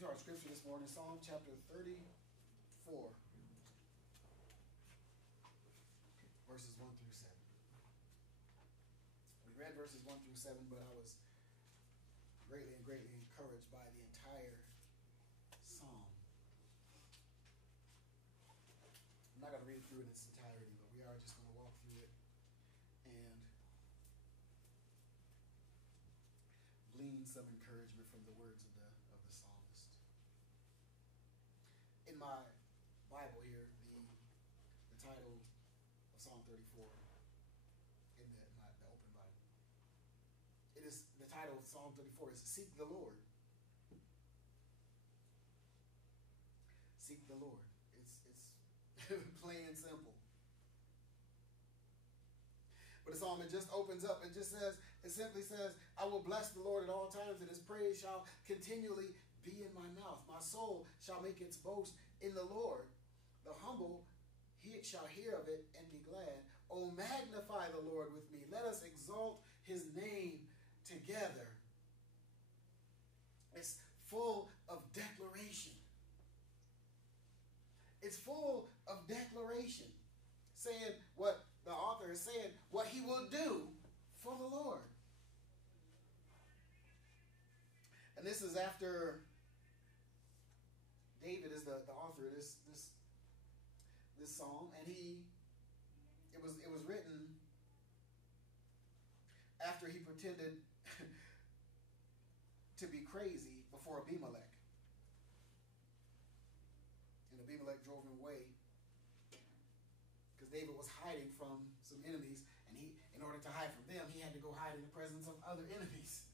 into our scripture this morning, Psalm chapter 34, verses 1 through 7. We read verses 1 through 7, but I was greatly encouraged by the entire psalm. I'm not going to read it through in its entirety, but we are just going to walk through it and glean some encouragement from the words of the psalmist. In my Bible here, the title of Psalm 34 in the open Bible, it is the title of Psalm 34 is "Seek the Lord." Seek the Lord. It's plain and simple. But the psalm, it just opens up. It simply says, "I will bless the Lord at all times, and his praise shall continually be in my mouth. My soul shall make its boast in the Lord. The humble shall hear of it and be glad. Oh, magnify the Lord with me. Let us exalt his name together." It's full of declaration. It's full of declaration, saying what the author is saying, what he will do for the Lord. And this is after David is the author of this psalm, and it was written after he pretended to be crazy before Abimelech. And Abimelech drove him away because David was hiding from some enemies, and in order to hide from them, he had to go hide in the presence of other enemies.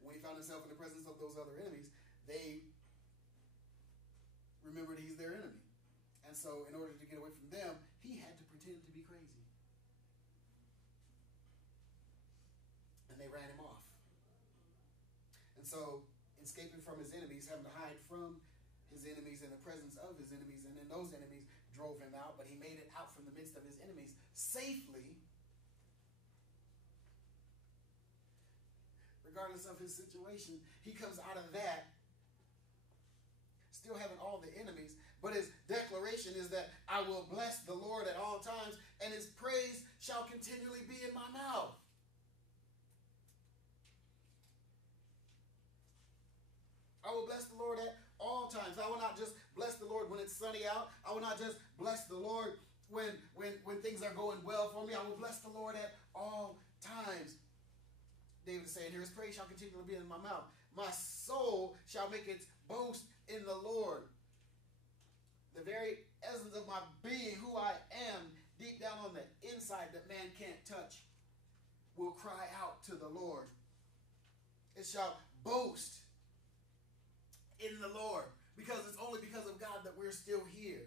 When he found himself in the presence of those other enemies, they remembered he's their enemy. And so in order to get away from them, he had to pretend to be crazy. And they ran him off. And so, escaping from his enemies, having to hide from his enemies in the presence of his enemies, and then those enemies drove him out, but he made it out from the midst of his enemies safely, regardless of his situation. He comes out of that still having all the enemies, but his declaration is that I will bless the Lord at all times, and his praise shall continually be in my mouth. I will bless the Lord at all times. I will not just bless the Lord when it's sunny out. I will not just bless the Lord when things are going well for me. I will bless the Lord at all times. David is saying here, his praise shall continually be in my mouth. My soul shall make its boast in the Lord. The very essence of my being, who I am, deep down on the inside that man can't touch, will cry out to the Lord. It shall boast in the Lord, because it's only because of God that we're still here.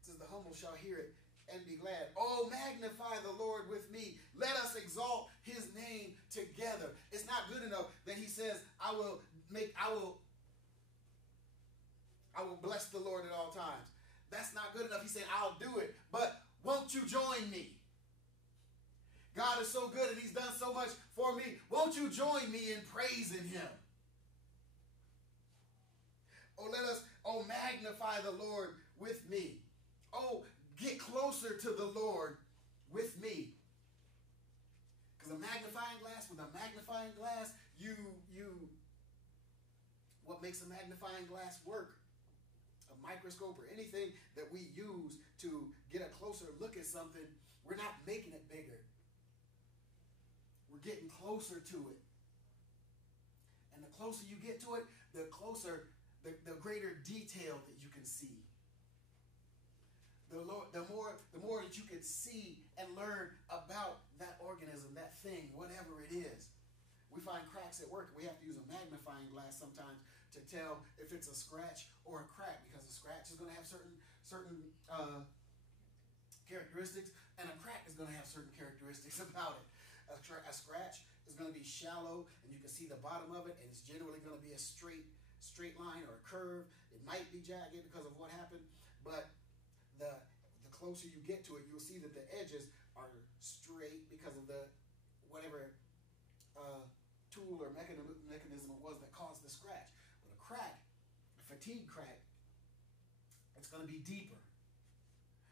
It says the humble shall hear it and be glad. Oh, magnify the Lord with me. Let us exalt his name together. It's not good enough that he says, I will bless the Lord at all times. That's not good enough. He said, I'll do it, but won't you join me? God is so good and he's done so much for me. Won't you join me in praising him? Oh, magnify the Lord with me. Oh, get closer to the Lord with me. Because with a magnifying glass, what makes a magnifying glass work? A microscope or anything that we use to get a closer look at something, we're not making it bigger. We're getting closer to it. And the closer you get to it, the the greater detail that you can see. The more that you can see and learn about that organism, that thing, whatever it is. We find cracks at work. We have to use a magnifying glass sometimes to tell if it's a scratch or a crack, because a scratch is going to have certain characteristics, and a crack is going to have certain characteristics about it. A scratch is going to be shallow, and you can see the bottom of it, and it's generally going to be a straight line or a curve. It might be jagged because of what happened, but the closer you get to it, you'll see that the edges are straight because of the whatever tool or mechanism it was that caused the scratch. But a crack, a fatigue crack, it's going to be deeper.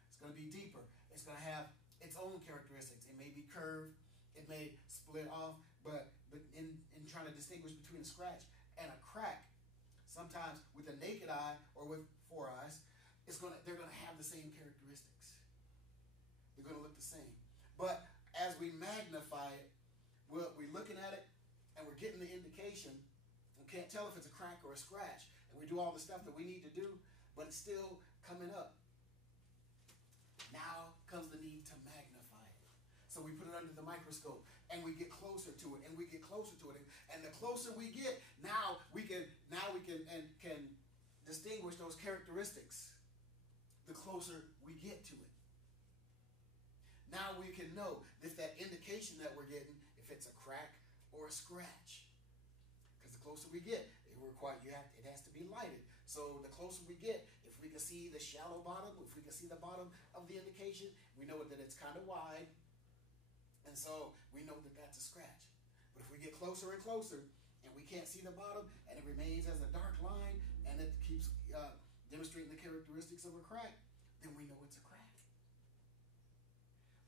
It's going to be deeper. It's going to have its own characteristics. It may be curved. It may split off. But in trying to distinguish between a scratch and a crack, sometimes with a naked eye or with 4 eyes, they're going to have the same characteristics. They're going to look the same. But as we magnify it, we're looking at it and we're getting the indication. We can't tell if it's a crack or a scratch. And we do all the stuff that we need to do, but it's still coming up. Now comes the need to magnify it. So we put it under the microscope and we get closer to it and we get closer to it. And the closer we get, now we can distinguish those characteristics the closer we get to it. Now we can know if that indication that we're getting, if it's a crack or a scratch. Because the closer we get, it has to be lighted. So the closer we get, if we can see the shallow bottom, if we can see the bottom of the indication, we know that it's kind of wide. And so we know that that's a scratch. But if we get closer and closer and we can't see the bottom and it remains as a dark line and it keeps demonstrating the characteristics of a crack, then we know it's a crack.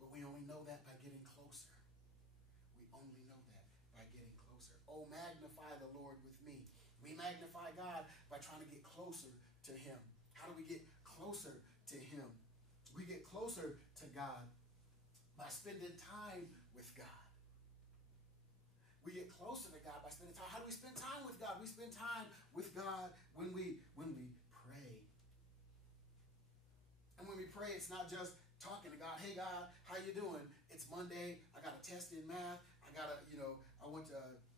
But we only know that by getting closer. We only know that by getting closer. Oh, magnify the Lord with me. We magnify God by trying to get closer to him. How do we get closer to him? We get closer to God by spending time with God. We get closer to God by spending time. How do we spend time with God? We spend time with God when we pray. And when we pray, it's not just talking to God. Hey, God, how you doing? It's Monday. I got a test in math. I went to,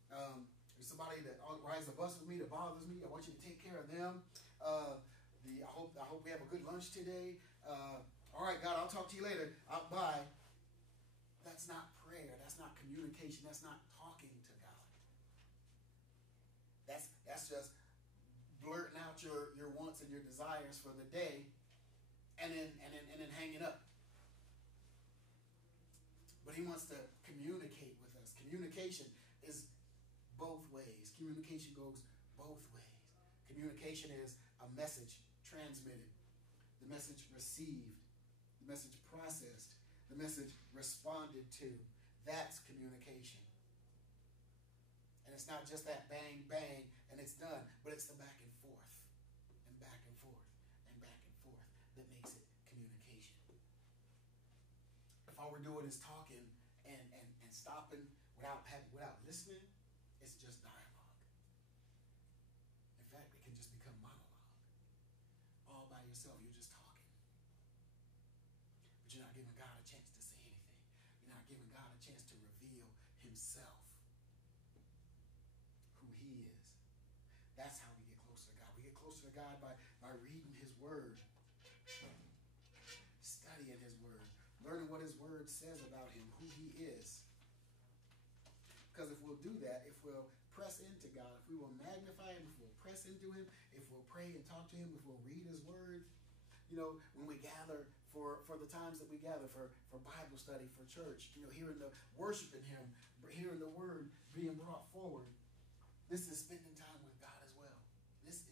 there's somebody that rides the bus with me that bothers me. I want you to take care of them. I hope we have a good lunch today. All right, God, I'll talk to you later. Bye. That's not prayer. That's not communication. That's not talking to God. That's just blurting out your wants and your desires for the day and then hanging up. But he wants to communicate with us. Communication is both ways. Communication goes both ways. Communication is a message transmitted, the message received, the message processed, the message responded to. That's communication. And it's not just that bang, bang, and it's done, but it's the back and forth, and back and forth, and back and forth that makes it communication. If all we're doing is talking and stopping without listening, it's just dialogue. In fact, it can just become monologue. All by yourself, you're just talking. But you're not giving God a chance to say anything. You're not giving God a chance to reveal himself, who he is. That's how we get closer to God. We get closer to God by reading his word, studying his word, learning what his word says about him, who he is. Because if we'll do that, if we'll press into God, if we will magnify him, if we'll press into him, if we'll pray and talk to him, if we'll read his word, when we gather for the times that we gather for Bible study, for church, hearing the worshiping him, hearing the word being brought forward, this is spending time with God as well. This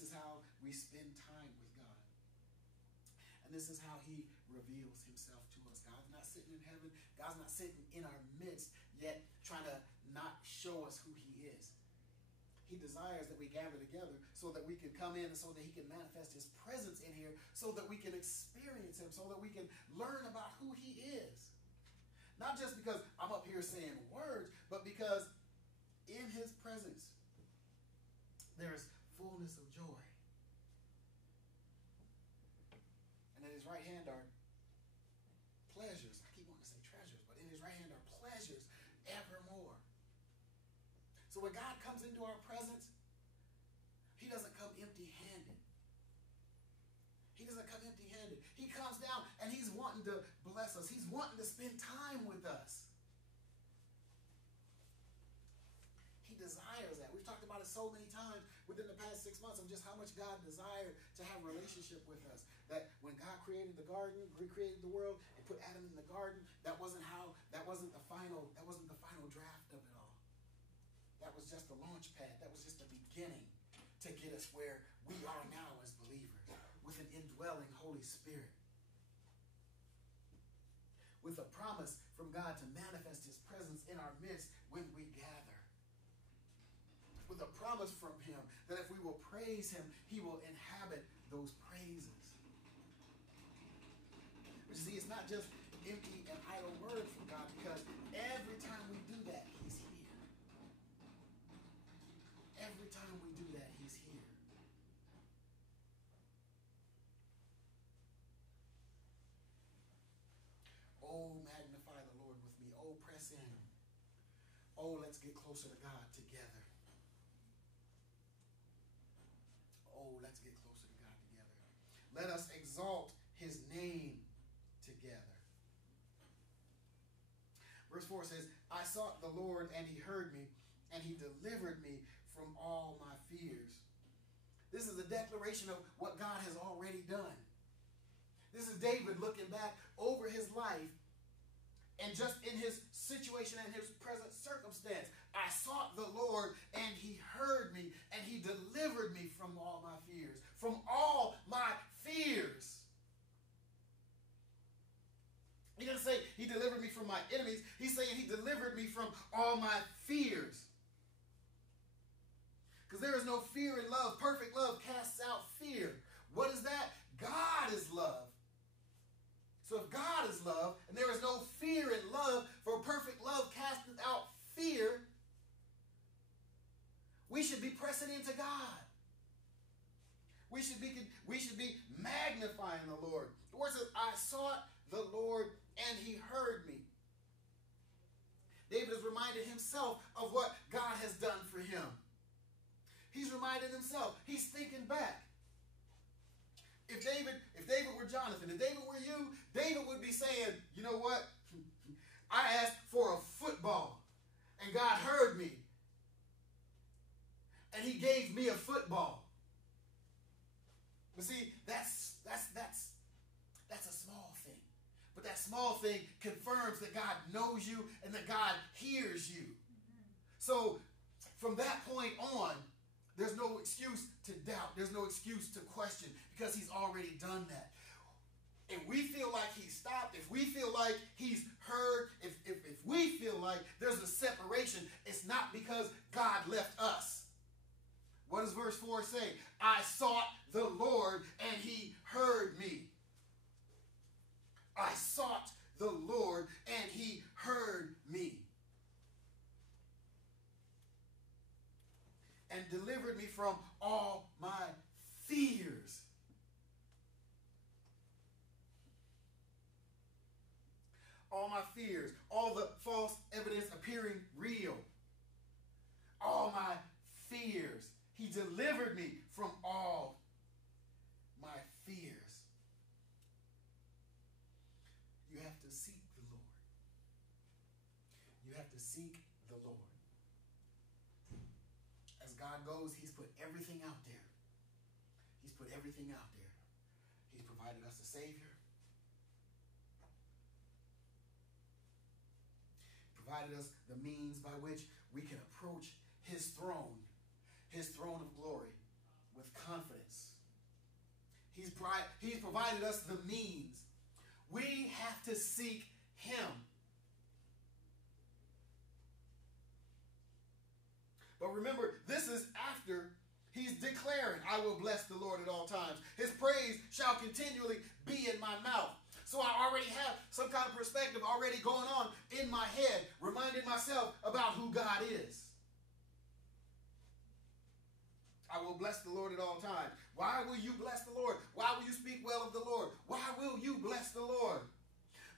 is how we spend time with God. And this is how he reveals himself to us. God's not sitting in heaven. God's not sitting in our midst, yet trying to not show us who he is. He desires that we gather together so that we can come in and so that he can manifest his presence in here, so that we can experience him, so that we can learn about who he is. Not just because I'm up here saying words, but because in his presence there's fullness of joy. And at his right hand are pleasures. I keep wanting to say treasures, but in his right hand are pleasures evermore. So when God comes into our presence, he doesn't come empty-handed. He doesn't come empty-handed. He comes down and he's wanting to bless us. He's wanting to spend time with us. He desires that. We've talked about it so many times within the past 6 months of just how much God desired to have a relationship with us. that when God created the garden, recreated the world, and put Adam in the garden, that wasn't the final draft of it all. That was just the launch pad. That was just the beginning to get us where we are now as believers, with an indwelling Holy Spirit, with a promise from God to manifest his presence in our midst when we gather, with a promise from him that if we will praise him, he will inhabit those praises. But you see, it's not just empty and idle words from God, because every time we do that, he's here. Every time we do that, he's here. Oh, magnify the Lord with me. Oh, press in. Oh, let's get closer to God together. Oh, let's get closer to God together. Let us exalt his name together. Verse 4 says, I sought the Lord and he heard me, and he delivered me from all my fears. This is a declaration of what God has already done. This is David looking back over his life and just in his situation and his present circumstance. I sought the Lord and he heard me and he delivered me from all my fears. From all my fears. He doesn't say he delivered me from my enemies. He's saying he delivered me from all my fears. Because there is no fear in love. Perfect love casts out fear. What is that? God is love. So if God is love, and there is no fear in love, for perfect love casteth out fear, we should be pressing into God. We should be magnifying the Lord. The word says, I sought the Lord and he heard me. David has reminded himself of what God has done for him. He's reminded himself. He's thinking back. If David were Jonathan, if David were you, David would be saying, you know what? I asked for a football, and God heard me, and he gave me a football. But see, that's a small thing. But that small thing confirms that God knows you and that God hears you. So from that point on, there's no excuse to doubt. There's no excuse to question, because he's already done that. If we feel like he stopped, if we feel like he's heard, if we feel like there's a separation, it's not because God left us. What does verse 4 say? I sought the Lord and he heard me. I sought the Lord and he heard me. And delivered me from all my fears. All my fears. All the false evidence appearing real. All my fears. He delivered me from all my fears. You have to seek the Lord. You have to seek the Lord. As God goes, he's put everything out there. He's put everything out there. He's provided us a Savior. Provided us the means by which we can approach his throne of glory, with confidence. He's provided us the means. We have to seek him. But remember, this is after he's declaring, I will bless the Lord at all times. His praise shall continually be in my mouth. So I already have some kind of perspective already going on in my head, reminding myself about who God is. I will bless the Lord at all times. Why will you bless the Lord? Why will you speak well of the Lord? Why will you bless the Lord?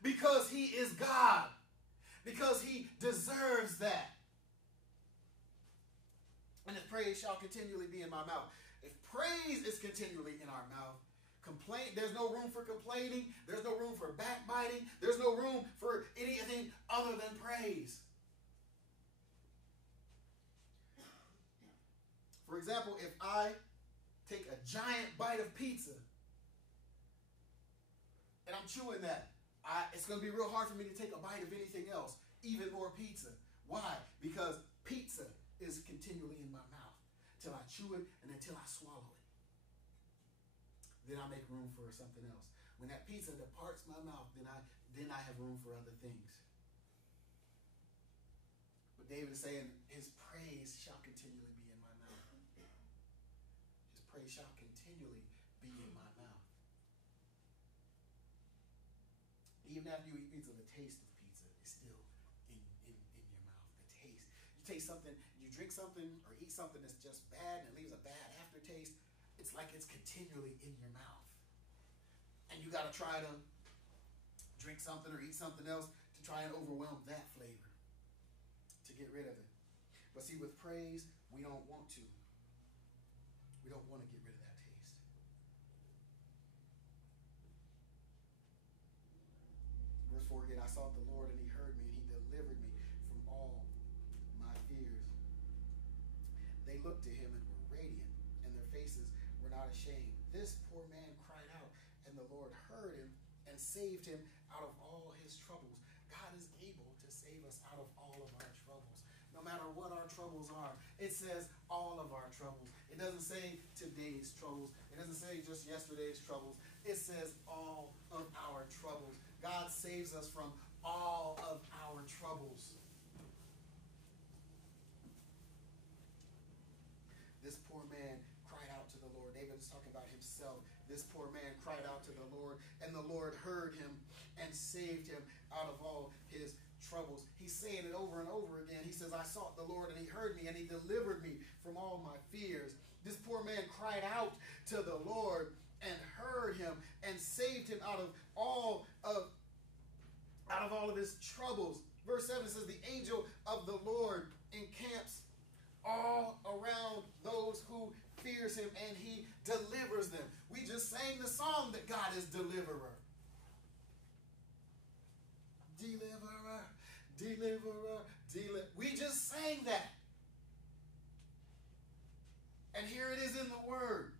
Because he is God. Because he deserves that. And his praise shall continually be in my mouth. If praise is continually in our mouth, there's no room for complaining. There's no room for backbiting. There's no room for anything other than praise. For example, if I take a giant bite of pizza I'm chewing that. It's going to be real hard for me to take a bite of anything else, even more pizza. Why? Because pizza is continually in my mouth till I chew it and until I swallow it. Then I make room for something else. When that pizza departs my mouth, then I have room for other things. But David is saying, his praise shall continually be in my mouth. His praise shall continually be in my mouth. Even after you eat pizza, the taste of pizza is still in your mouth. The taste. You taste something, you drink something or eat something that's just bad and it leaves a bad aftertaste. It's like it's continually in your mouth. And you got to try to drink something or eat something else to try and overwhelm that flavor, to get rid of it. But see, with praise, we don't want to. We don't want to get rid of that taste. Verse 4 again, I sought the Lord and he heard me and he delivered me from all my fears. They looked to him and were radiant, and their faces were not ashamed. This poor man cried out, and the Lord heard him and saved him out of all his troubles. God is able to save us out of all of our troubles. No matter what our troubles are, it says all of our troubles. It doesn't say today's troubles. It doesn't say just yesterday's troubles. It says all of our troubles. God saves us from all of our troubles. This poor man cried out to the Lord. David is talking about himself. This poor man cried out to the Lord, and the Lord heard him and saved him out of all his troubles. He's saying it over and over again. He says, I sought the Lord and he heard me and he delivered me from all my fears. This poor man cried out to the Lord and heard him and saved him out of all of his troubles. Verse 7 says, the angel of the Lord encamps all around those who fears him and he delivers them. We just sang the song that God is deliverer. Deliverer, deliverer, deliverer. We just sang that. And here it is in the word.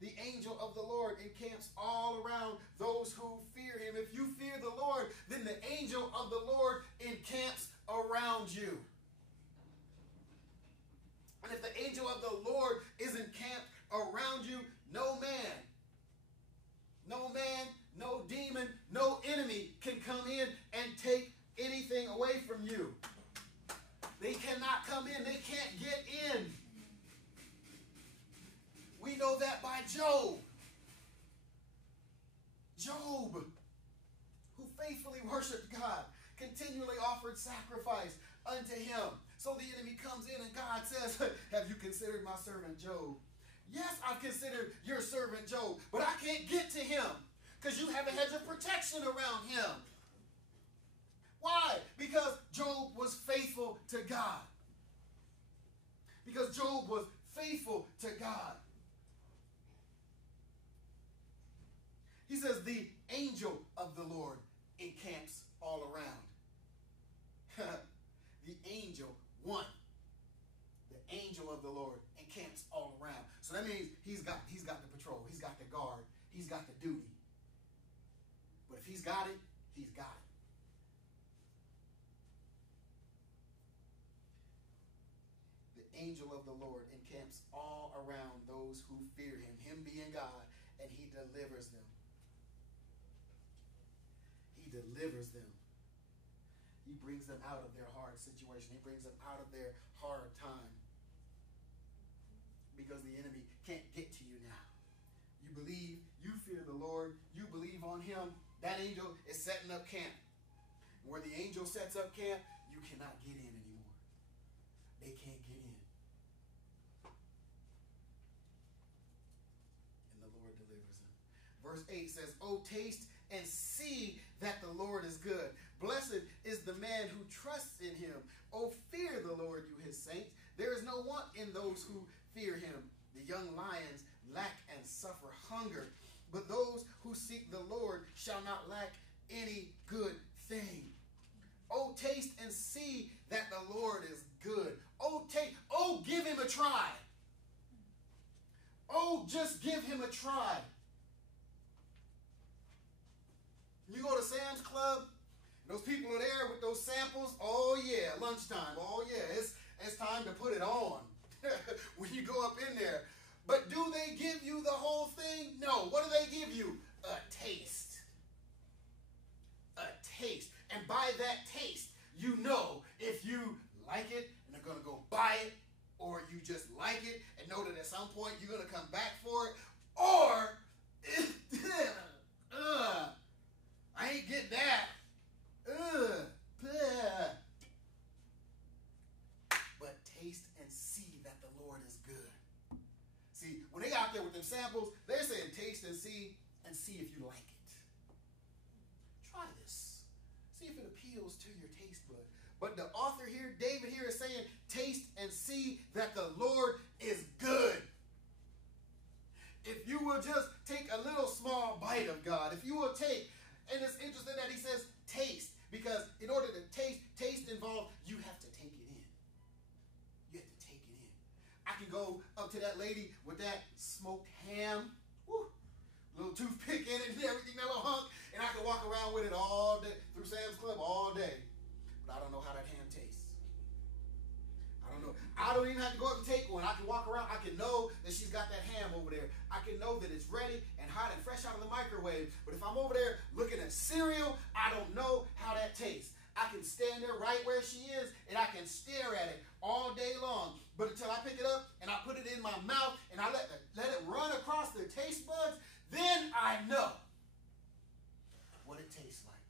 The angel of the Lord encamps all around those who fear him. If you fear the Lord, then the angel of the Lord encamps around you. And if the angel of the Lord is encamped around you, no man, no demon, no enemy can come in and take anything away from you. They cannot come in. They can't get in. We know that by Job. Job, who faithfully worshiped God, continually offered sacrifice unto him. So the enemy comes in and God says, have you considered my servant Job? Yes, I've considered your servant Job, but I can't get to him because you have a hedge of protection around him. Why? Because Job was faithful to God. Because Job was faithful to God. He says the angel of the Lord encamps all around. The angel, one. The angel of the Lord encamps all around. So that means he's got the patrol. He's got the guard. He's got the duty. But if he's got it, he's got it. The angel of the Lord encamps all around those who fear him, him being God, and he delivers them. He delivers them. He brings them out of their hard situation. He brings them out of their hard time. Because the enemy can't get to you now. You believe, you fear the Lord, you believe on him. That angel is setting up camp. Where the angel sets up camp, you cannot get in anymore. They can't get in. And the Lord delivers them. Verse 8 says, "Oh, taste and see that the Lord is good. Blessed is the man who trusts in him. Oh, fear the Lord, you his saints. There is no want in those who fear him. The young lions lack and suffer hunger, but those who seek the Lord shall not lack any good thing. Oh, taste and see that the Lord is good. Oh, give him a try. Oh, just give him a try. to Sam's Club, those people are there with those samples. Oh yeah, lunchtime. Oh yeah, it's time to put it on when you go up in there. But do they give you the whole thing? No. What do they give you? A taste. A taste. And by that taste, you know if you like it and are going to go buy it, or you just like it and know that at some point you're going to come back for it, or I ain't get that. But taste and see that the Lord is good. See, when they out there with them samples, they're saying taste and see if you like it. Try this. See if it appeals to your taste bud. But the author here, David here, is saying taste and see that the Lord is good. If you will just take a little small bite of God, if you will take, and it's interesting that he says taste, because in order to taste involves, you have to take it in. You have to take it in. I can go up to that lady with that smoked ham, little toothpick in it and everything, that little hunk, and I can walk around with it all day, through Sam's Club all day. But I don't know how that ham tastes. I don't know. I don't even have to go up and take one. I can walk around. I can know that she's got that ham over there. I can know that it's ready and hot and fresh out of the microwave. But if I'm over there looking at cereal, I don't know how that tastes. I can stand there right where she is and I can stare at it all day long. But until I pick it up and I put it in my mouth and I let it run across the taste buds, then I know what it tastes like.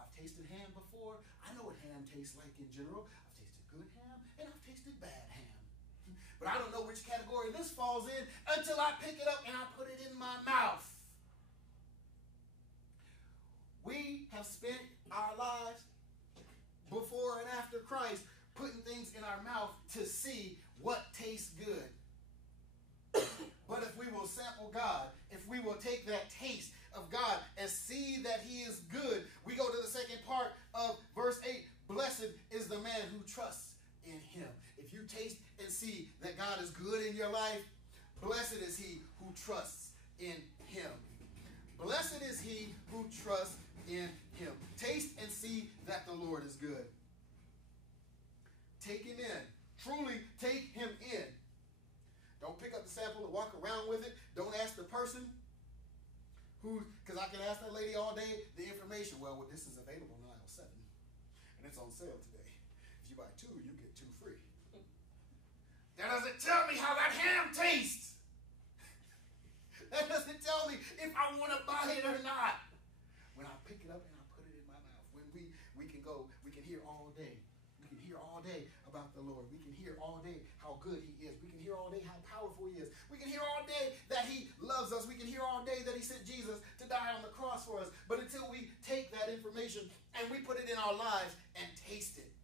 I've tasted ham before. I know what ham tastes like in general. I've tasted good ham and I've tasted bad ham. But I don't know which category this falls in until I pick it up and I put it in my mouth. We have spent our lives before and after Christ putting things in our mouth to see what tastes good. But if we will sample God, if we will take that taste of God and see that he is good, we go to the second part of verse 8. Blessed is the man who trusts in him. If you taste and see that God is good in your life, blessed is he who trusts in him. Blessed is he who trusts in him. Taste and see that the Lord is good. Take him in. Truly take him in. Don't pick up the sample and walk around with it. Don't ask the person who, because I can ask that lady all day the information. Well, this is available in aisle 7, and it's on sale today. If you buy 2, you get 2 free. That doesn't tell me how that ham tastes. That doesn't tell me if I want to buy it or not. When I pick it up and I put it in my mouth, when we can go, we can hear all day. We can hear all day about the Lord. We can hear all day how good he is. We can hear all day how powerful he is. We can hear all day that he loves us. We can hear all day that he sent Jesus to die on the cross for us. But until we take that information and we put it in our lives and taste it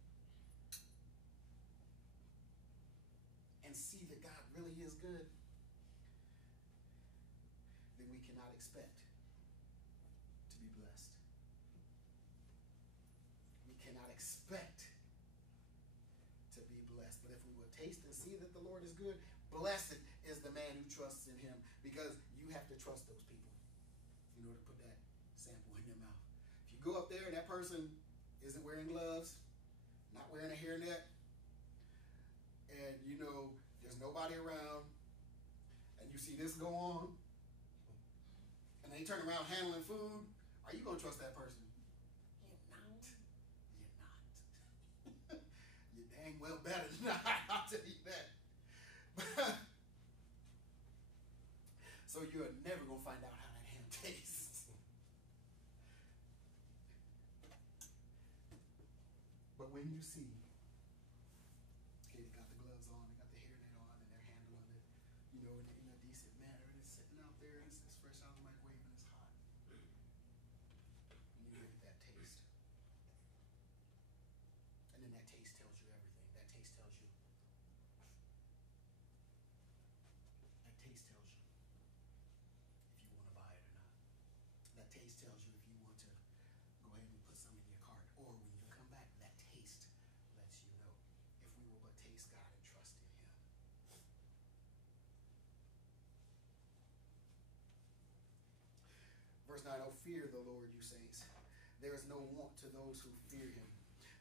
and see that God really is good, then we cannot expect to be blessed. We cannot expect to be blessed. But if we will taste and see that the Lord is good, blessed is the man who trusts in him, because you have to trust those people in order to put that sample in your mouth. If you go up there and that person isn't wearing gloves, not wearing a hairnet, and you know there's nobody around, and you see this go on, and they turn around handling food, are you going to trust that person? You're not. You're not. You dang well better than not, I'll tell you that. So you're never going to find out how that ham tastes. But when you see, okay, they got the gloves on, they got the hairnet on, and they're handling it, you know, in a decent manner, and it's sitting out there, and it's fresh out of the microwave, and it's hot. And you look at that taste. And then that taste tells you everything. That taste tells you. That taste tells you if you want to buy it or not. That taste tells you if you want to go ahead and put some in your cart. Or when you come back, that taste lets you know if we will but taste God and trust in him. Verse 9, oh, fear the Lord, you saints. to those who fear him.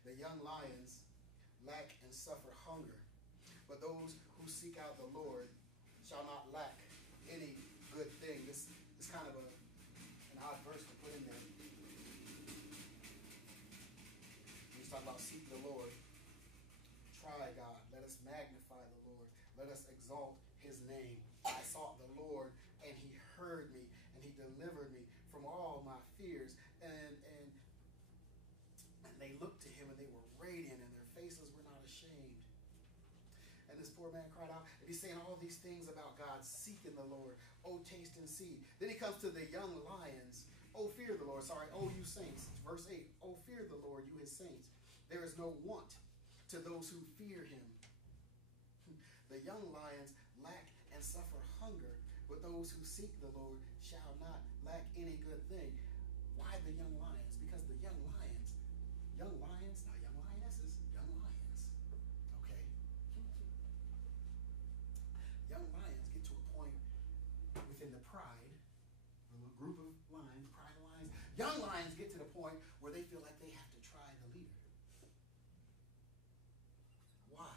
The young lions lack and suffer hunger, but those who seek out the Lord shall not lack any good thing. This is kind of an odd verse to put in there. He's talking about seek the Lord. Try God. Let us magnify the Lord. Let us exalt his name. I sought the Lord, and he heard me, and he delivered me from all my fears. And they looked to him, and they were radiant, and their faces were not ashamed. And this poor man cried out, and he's saying all these things about God, seeking the Lord. Oh, taste and see. Then he comes to the young lions. Oh, fear the Lord. Sorry. Oh, you saints. Verse 8. Oh, fear the Lord, you his saints. There is no want to those who fear him. The young lions lack and suffer hunger, but those who seek the Lord shall not lack any good thing. Why the young lions? Because the young lions, not young lionesses, young lions. Okay? Young lions get to a point within the pride, a little group of lions, pride lions. Young lions get to the point where they feel like they have to try the leader. Why?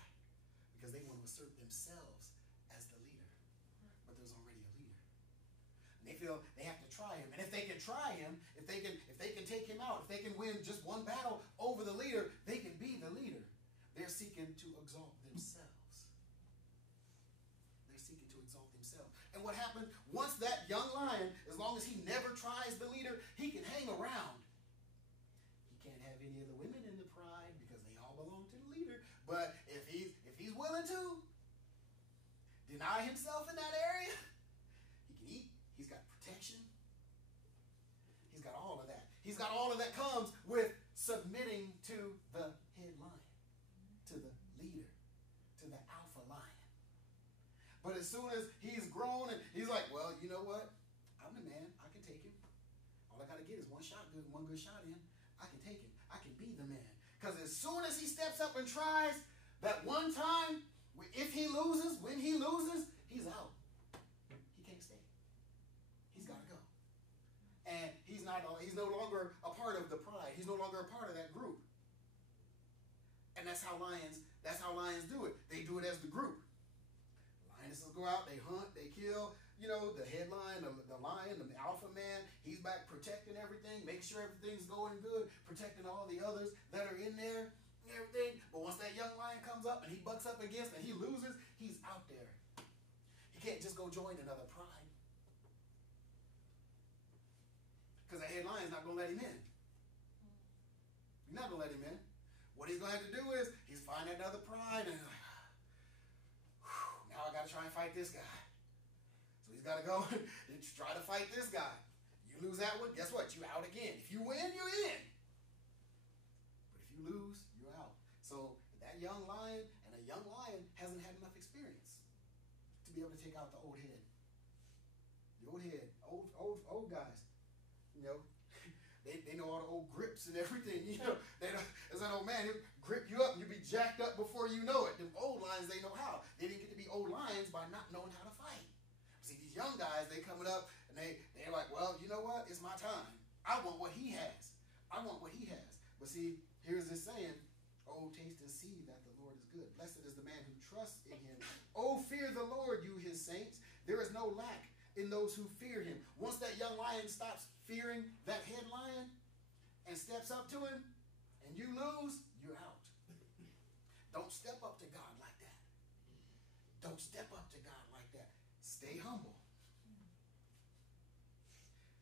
Because they want to assert themselves as the leader. But there's already a leader. And they feel they have to try him. And if they can try him, if they can take him out, if they can win just one battle over the leader, they can be the leader. They're seeking to exalt themselves. They're seeking to exalt themselves. And what happens once that young lion, as long as he never tries the leader, he can hang around. He can't have any of the women in the pride because they all belong to the leader. But if he's willing to deny himself in that area, he can eat. He's got protection. He's got all of that. He's got all of that comes with submitting to the head lion, to the leader, to the alpha lion. But as soon as he's grown and he's like, well, you know what? I'm the man. I can take him. All I got to get is one good shot in. I can take him. I can be the man. Because as soon as he steps up and tries that one time, if he loses, when he loses, he's out. He can't stay. He's got to go. And he's no longer a part of the pride. He's no longer a part of that group. And that's how lions do it. They do it as the group. Lionesses go out, they hunt, they kill. You know, the head lion, the lion, the alpha man, he's back protecting everything, make sure everything's going good, protecting all the others that are in there and everything. But once that young lion comes up and he bucks up against and he loses, he's out there. He can't just go join another pride. Because that head lion's not going to let him in. He's not going to let him in. What he's going to have to do is he's find another pride and now I got to try and fight this guy. So he's got to go and try to fight this guy. You lose that one, guess what? You're out again. If you win, you're in. But if you lose, you're out. So that young lion and a young lion hasn't had enough experience to be able to take out the old head. The old head, old guys. You know, they know all the old grips and everything. You know, as an old man, he'll grip you up and you'll be jacked up before you know it. The old lions, they know how. They didn't get to be old lions by not knowing how to fight. See, these young guys, they coming up and they're like, well, you know what? It's my time. I want what he has. I want what he has. But see, here's this saying, oh, taste and see that the Lord is good. Blessed is the man who trusts in him. Oh, fear the Lord, you his saints. There is no lack in those who fear him. Once that young lion stops fearing that head lion and steps up to him and you lose, you're out. Don't step up to God like that. Don't step up to God like that. Stay humble.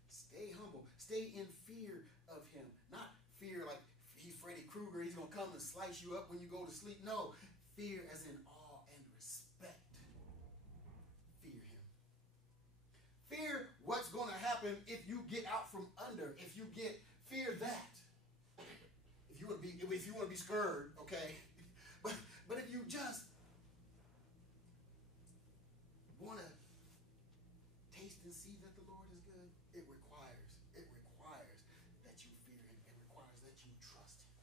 Stay humble. Stay in fear of him. Not fear like he's Freddy Krueger. He's going to come and slice you up when you go to sleep. No. Fear as in awe and respect. Fear him. Fear what's going to happen if you get out from under. If you fear that. If you want to be scared, okay? But if you just want to taste and see that the Lord is good, it requires that you fear him. It requires that you trust him.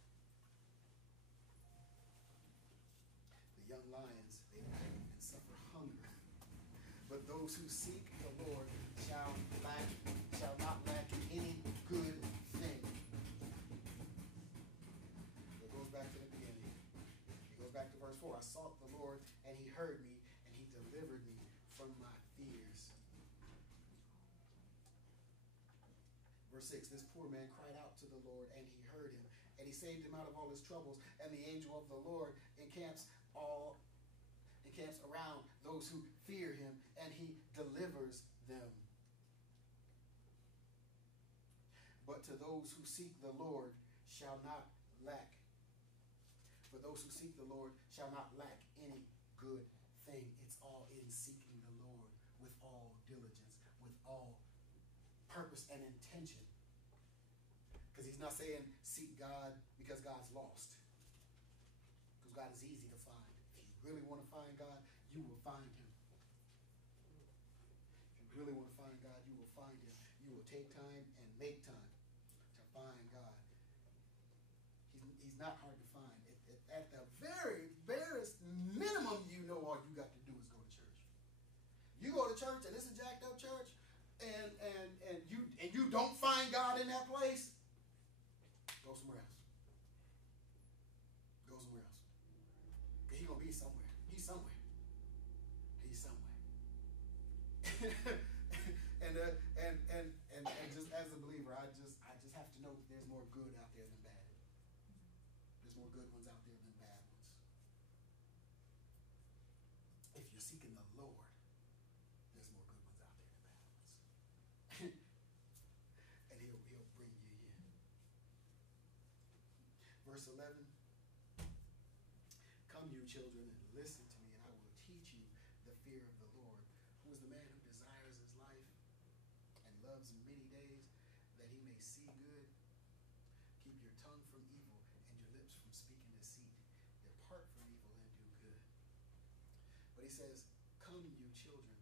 The young lions, they lack and suffer hunger. But those who seek the Lord shall not lack any good thing. Verse 6, this poor man cried out to the Lord, and he heard him, and he saved him out of all his troubles. And the angel of the Lord encamps around those who fear him, and he delivers them. But to those who seek the Lord shall not lack. For those who seek the Lord shall not lack any good thing. It's all in seeking the Lord with all diligence, with all purpose and intention. Because he's not saying seek God because God's lost. Because God is easy to find. If you really want to find God, you will find him. If you really want to find God, you will find him. You will take time and make time to find God. He's not hard to find. At the very barest minimum, you know all you got to do is go to church. You go to church and it's a jacked up church, and you don't find God in that place, go somewhere else. Go somewhere else. Because he's gonna be somewhere. He's somewhere. He's somewhere. and just as a believer, I just have to know that there's more good out there than bad. There's more good ones out there than bad ones. If you're seeking the Lord, there's more good ones out there than bad ones. And he'll bring you in. Verse 11. Come, you children, and listen to me, and I will teach you the fear of the Lord. Who is the man who desires his life and loves many days, that he may see good? Keep your tongue from evil and your lips from speaking deceit. Depart from evil and do good. But he says, come, you children,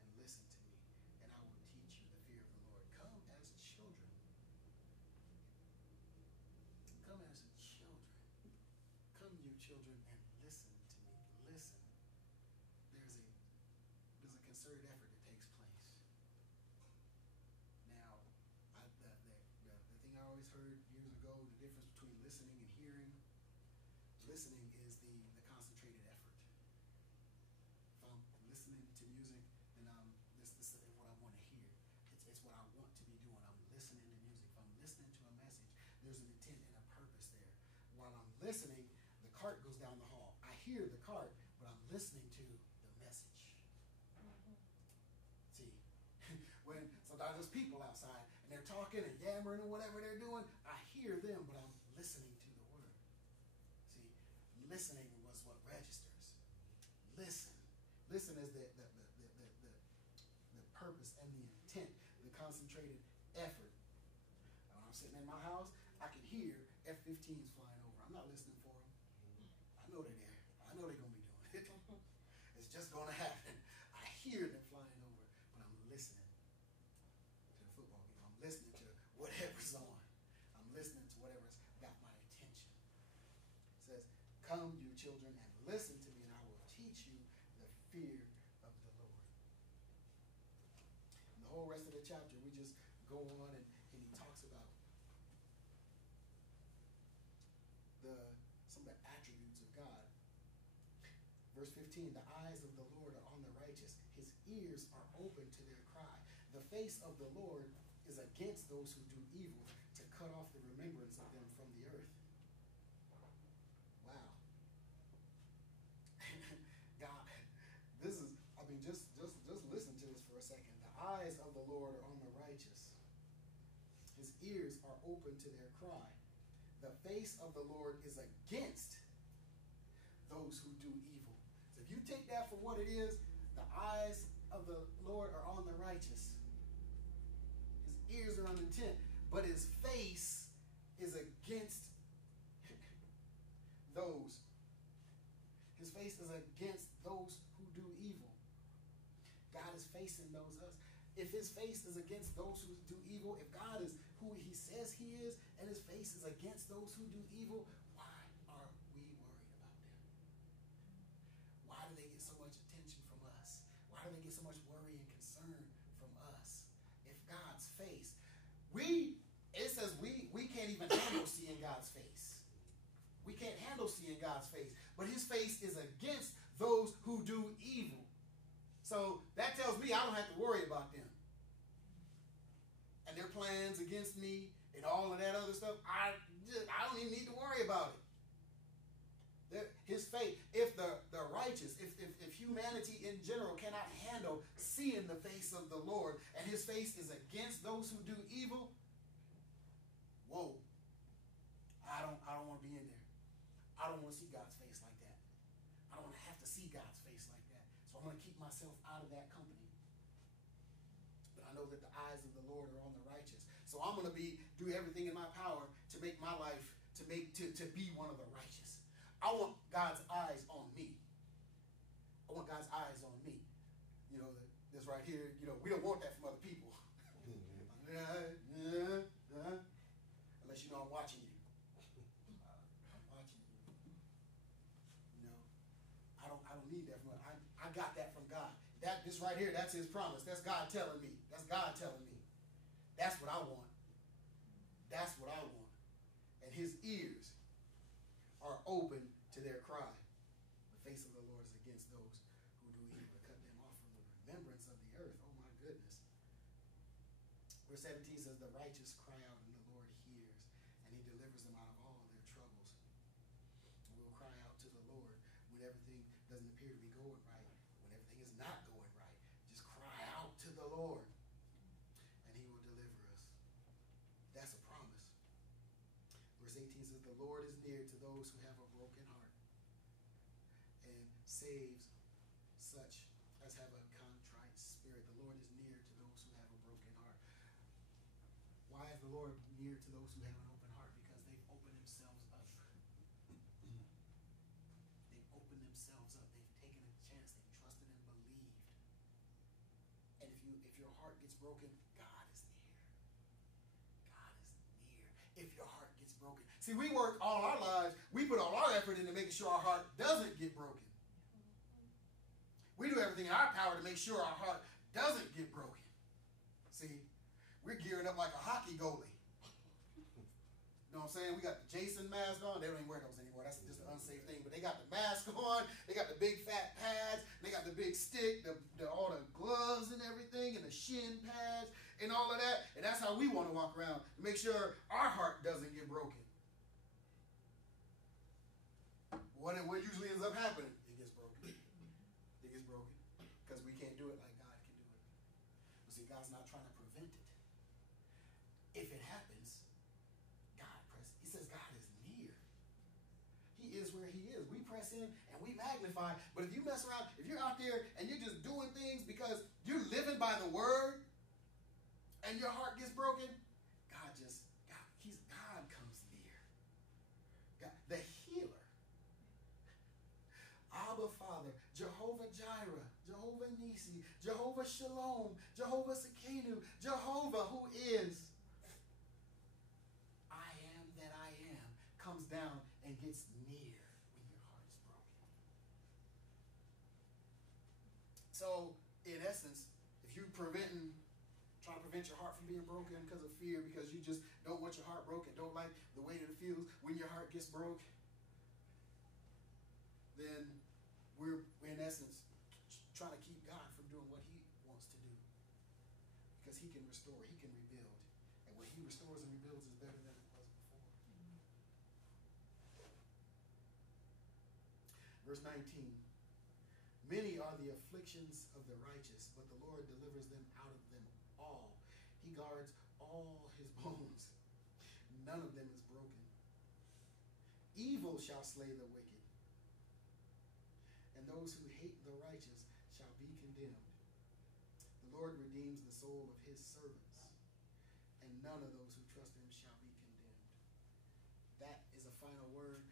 and listen to me, and I will teach you the fear of the Lord. Come as children. Come as children. Come, you children, and listen to me. Listen. There's a concerted effort that takes place. Now, the thing I always heard years ago, the difference between listening and hearing. Listening is the concentrated effort. If I'm listening to music, then this is what I want to hear. It's what I want to be doing. I'm listening to music. If I'm listening to a message, there's an intent and a purpose there. While I'm listening, the cart goes down the hall. I hear the cart, but I'm listening to the message. See, when sometimes there's people outside and they're talking and yammering and whatever they're doing, I hear them, but I'm listening to the word. See, listening was what registers. Listen. Listen is the purpose and the intent, the concentrated effort. When I'm sitting in my house, I can hear F-15s flying over. I'm not listening for them. I know they're there. I know they're going to be doing it. It's just going to happen. I hear them flying over, but I'm listening to the football game. I'm listening to whatever's on. I'm listening to whatever's got my attention. It says, come, you children, and listen to me, and I will teach you the fear of the Lord. And the whole rest of the chapter, we just go on and he talks about some of the attributes of God. Verse 15, the eyes of the Lord are on the righteous. His ears are open to their cry. The face of the Lord is against those who do evil, to cut off the remembrance of them from the earth. Wow. God, this is, just listen to this for a second. The eyes of the Lord are on the righteous. His ears are open to their cry. The face of the Lord is against those who do evil. So if you take that for what it is, the eyes of the Lord are on the righteous. His ears are on intent, but his face is against those. His face is against those who do evil. God is facing those us. If his face is against those who do evil, if God is who he says he is, and his face is against those who do evil, why are we worried about them? Why do they get so much attention from us? Why do they get so much worry and concern from us? If God's face, it says we can't even handle seeing God's face. We can't handle seeing God's face, but his face is against those who do evil. So that tells me I don't have to worry about them. And they're playing plans against me and all of that other stuff, I don't even need to worry about it. His faith, if the righteous, if humanity in general cannot handle seeing the face of the Lord, and his face is against those who do evil, whoa, I don't want to be in there. I don't want to see God's face like that. I don't want to have to see God's face like that. So I'm going to keep myself out of that company. But I know that the eyes of the Lord are on the righteous. So I'm going to do everything in my power to make my life, to be one of the righteous. I want God's eyes on me. I want God's eyes on me. You know, this right here, you know, we don't want that from other people. Unless you know I'm watching you. I'm watching you. You know, I don't need that from I got that from God. This right here, that's his promise. That's God telling me. That's God telling me. That's what I want. That's what I want. And his ears are open to their cry. The face of the Lord is against those who do evil, to cut them off from the remembrance of the earth. Oh my goodness. Verse 17 says, the righteous cry out and the Lord hears, and he delivers them out of all their troubles. And we'll cry out to the Lord when everything doesn't appear to be going right, when everything is not going right. Just cry out to the Lord, and he will deliver us. That's a promise. Verse 18 says, the Lord is near to those who have a broken heart and saves such as have a contrite spirit. The Lord is near to those who have a broken heart. Why is the Lord near to those who have an open heart? Because they've opened themselves up. They've opened themselves up. They've taken a chance. They've trusted and believed. And if your heart gets broken, God is near. God is near. If your heart gets broken. See, we work all our lives. We put all our effort into making sure our heart doesn't get broken. We do everything in our power to make sure our heart doesn't get broken. See, we're gearing up like a hockey goalie. You know what I'm saying? We got the Jason mask on. They don't even wear those anymore. That's just an unsafe thing. But they got the mask on. They got the big fat pads. They got the big stick, all the gloves and everything, and the shin pads and all of that. And that's how we want to walk around to make sure our heart doesn't get broken. What usually ends up happening? It gets broken. It gets broken because we can't do it like God can do it. But see, God's not trying to prevent it. If it happens, he says God is near. He is where he is. We press in and we magnify. But if you mess around, if you're out there and you're just doing things because you're living by the word and your heart gets broken, God comes near. God, the healer. Abba Father, Jehovah Jireh, Jehovah Nisi, Jehovah Shalom, Jehovah Sekenu, Jehovah who is I am that I am, comes down and gets near when your heart is broken. So, in essence, if you're trying to prevent your heart from being broken because of fear, because you just don't want your heart broken, don't like the way that it feels when your heart gets broke, then we're in essence trying to keep God from doing what he wants to do. Because he can restore, he can rebuild. And what he restores and rebuilds is better than it was before. Verse 19. Many are the afflictions of the righteous, but the Lord delivers them out of them all. He guards all his bones. None of them is broken. Evil shall slay the wicked, and those who hate the righteous shall be condemned. The Lord redeems the soul of his servants, and none of those who trust him shall be condemned. That is a final word.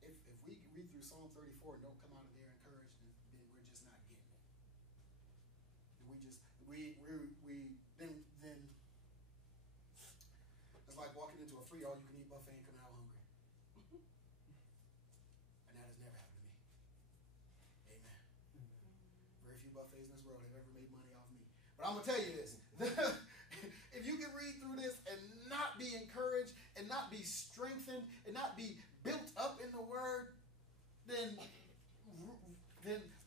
If we read through Psalm 34 and don't come out of there encouraged, then we're just not getting it. Then it's like walking into a free all-you-can-eat buffet and coming out hungry. And that has never happened to me. Amen. Very few buffets in this world have ever made money off me. But I'm going to tell you this. If you can read through this and not be encouraged and not be strengthened and not be built up in the word, then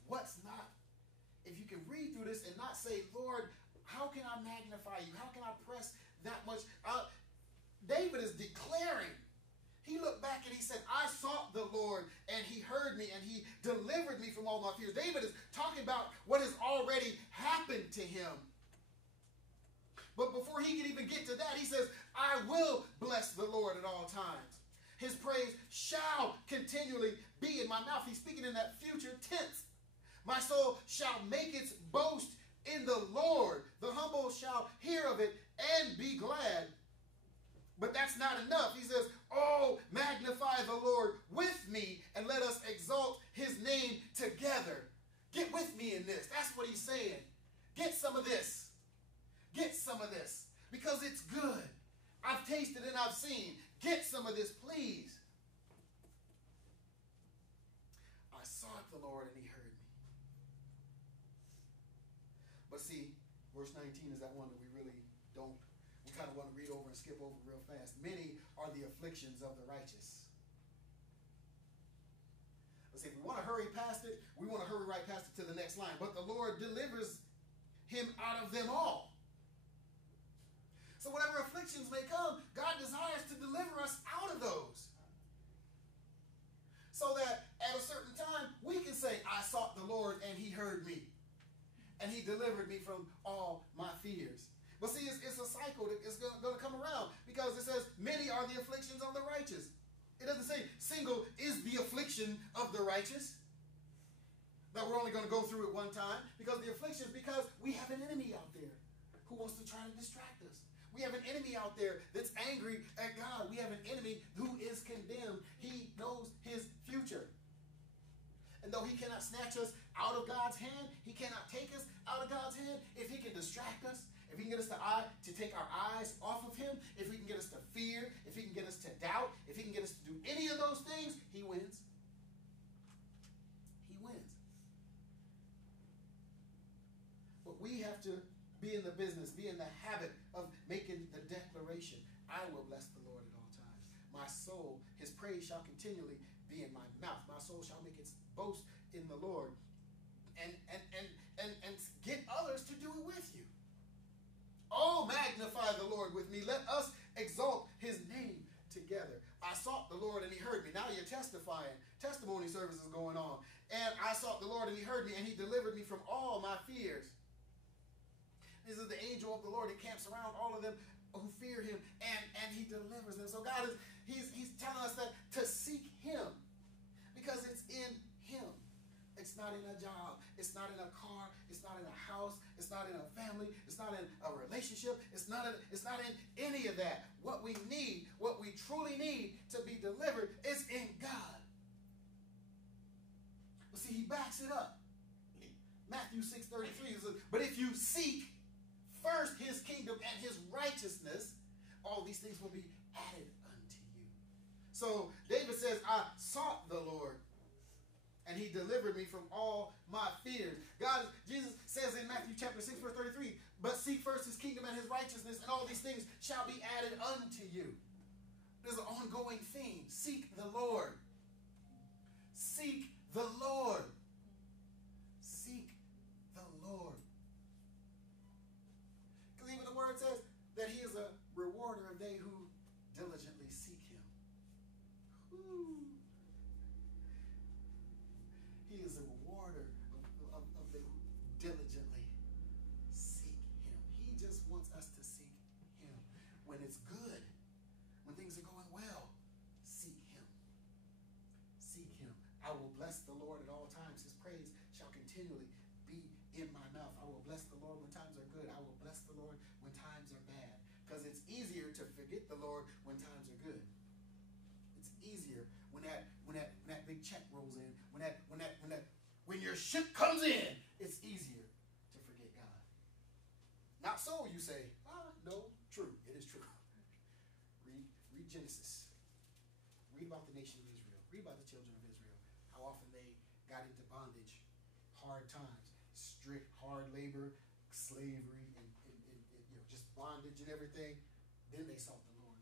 what's not? If you can read through this and not say, Lord, how can I magnify you? How can I press that much. David is declaring. He looked back and he said, I sought the Lord and he heard me and he delivered me from all my fears. David is talking about what has already happened to him. But before he can even get to that, he says, I will bless the Lord at all times. His praise shall continually be in my mouth. He's speaking in that future tense. My soul shall make its boast in the Lord. The humble shall hear of it and be glad. But that's not enough. He says, oh, magnify the Lord with me and let us exalt his name together. Get with me in this. That's what he's saying. Get some of this. Get some of this because it's good. I've tasted and I've seen. Get some of this, please. I sought the Lord and he heard me. But see, verse 19 is that one that we really don't. We kind of want to read over and skip over real fast. Many are the afflictions of the righteous. Let's see, if we want to hurry past it, we want to hurry right past it to the next line. But the Lord delivers him out of them all. So whatever afflictions may come, God desires to deliver us out of those. So that at a certain time, we can say, I sought the Lord and he heard me. And he delivered me from all my fears. But see, it's a cycle that is going to come around. Because it says, many are the afflictions of the righteous. It doesn't say single is the affliction of the righteous. That we're only going to go through it one time. Because the affliction is because we have an enemy out there who wants to try to distract us. We have an enemy out there that's angry at God. We have an enemy who is condemned. He knows his future. And though he cannot snatch us out of God's hand, he cannot take us out of God's hand. If he can distract us, if he can get us to take our eyes off of him, if he can get us to fear, if he can get us to doubt, if he can get us to do any of those things, he wins. He wins. But we have to be in the business, be in the habit of making the declaration, I will bless the Lord at all times. My soul, his praise shall continually be in my mouth. My soul shall make its boast in the Lord. And get others to do it with you. Oh, magnify the Lord with me. Let us exalt his name together. I sought the Lord and he heard me. Now you're testifying. Testimony service is going on. And I sought the Lord and he heard me and he delivered me from all my fears. This is the angel of the Lord that camps around all of them who fear him, and he delivers them. So God he's telling us that to seek him because it's in him. It's not in a job. It's not in a car. It's not in a house. It's not in a family. It's not in a relationship. It's not in any of that. What we need, what we truly need to be delivered is in God. But see, he backs it up. Matthew 6:33 says, but if you seek first his kingdom and his righteousness, all these things will be added unto you. So David says, I sought the Lord and he delivered me from all my fears. Jesus says in Matthew chapter 6 verse 33, but seek first his kingdom and his righteousness and all these things shall be added unto you. There's an ongoing theme. Seek the Lord. Seek the Lord. Seek the Lord. Even the word says that he is a rewarder of they who diligently seek him. Ooh. He is a rewarder of they who diligently seek him. He just wants us to seek him. When it's good, when things are going well, seek him. Seek him. I will bless the Lord at all times. His praise shall continually be in my mouth. I will bless the Lord when times are good. I will bless the Lord when times are bad. Because it's easier to forget the Lord when times are good. It's easier when that big check rolls in, when your ship comes in, it's easier to forget God. Not so, you say. No, true. It is true. Read Genesis. Read about the nation of Israel. Read about the children of Israel. How often they got into bondage, hard times, strict, hard labor, slavery, and just bondage and everything. Then they sought the Lord.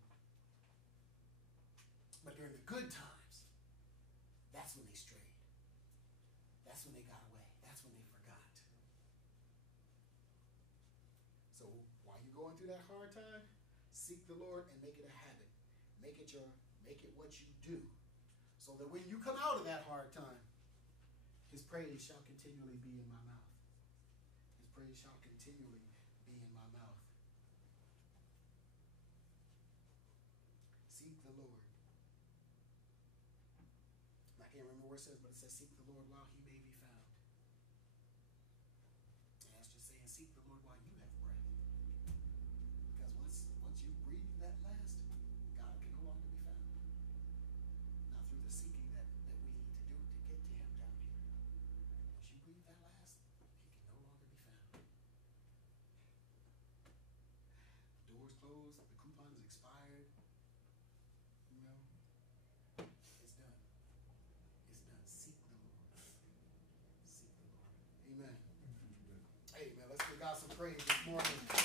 But during the good times, that's when they strayed. That's when they got away. That's when they forgot. So while you're going through that hard time, Seek the Lord and make it a habit. Make it what you do. So that when you come out of that hard time, his praise shall continually be in my mouth. His praise shall continually be in my mouth. Seek the Lord. I can't remember where it says, but it says, seek the Lord while he may be found. And that's just saying, seek the Lord while you have breath. Because once you breathe that last, God can no longer be found. Not through the seeking that we need to do to get to him down here. Once you breathe that last, he can no longer be found. The door's closed, the coupon is expired. You know, it's done. It's done. Seek the Lord. Seek the Lord. Amen. Hey, man, let's give God some praise this morning.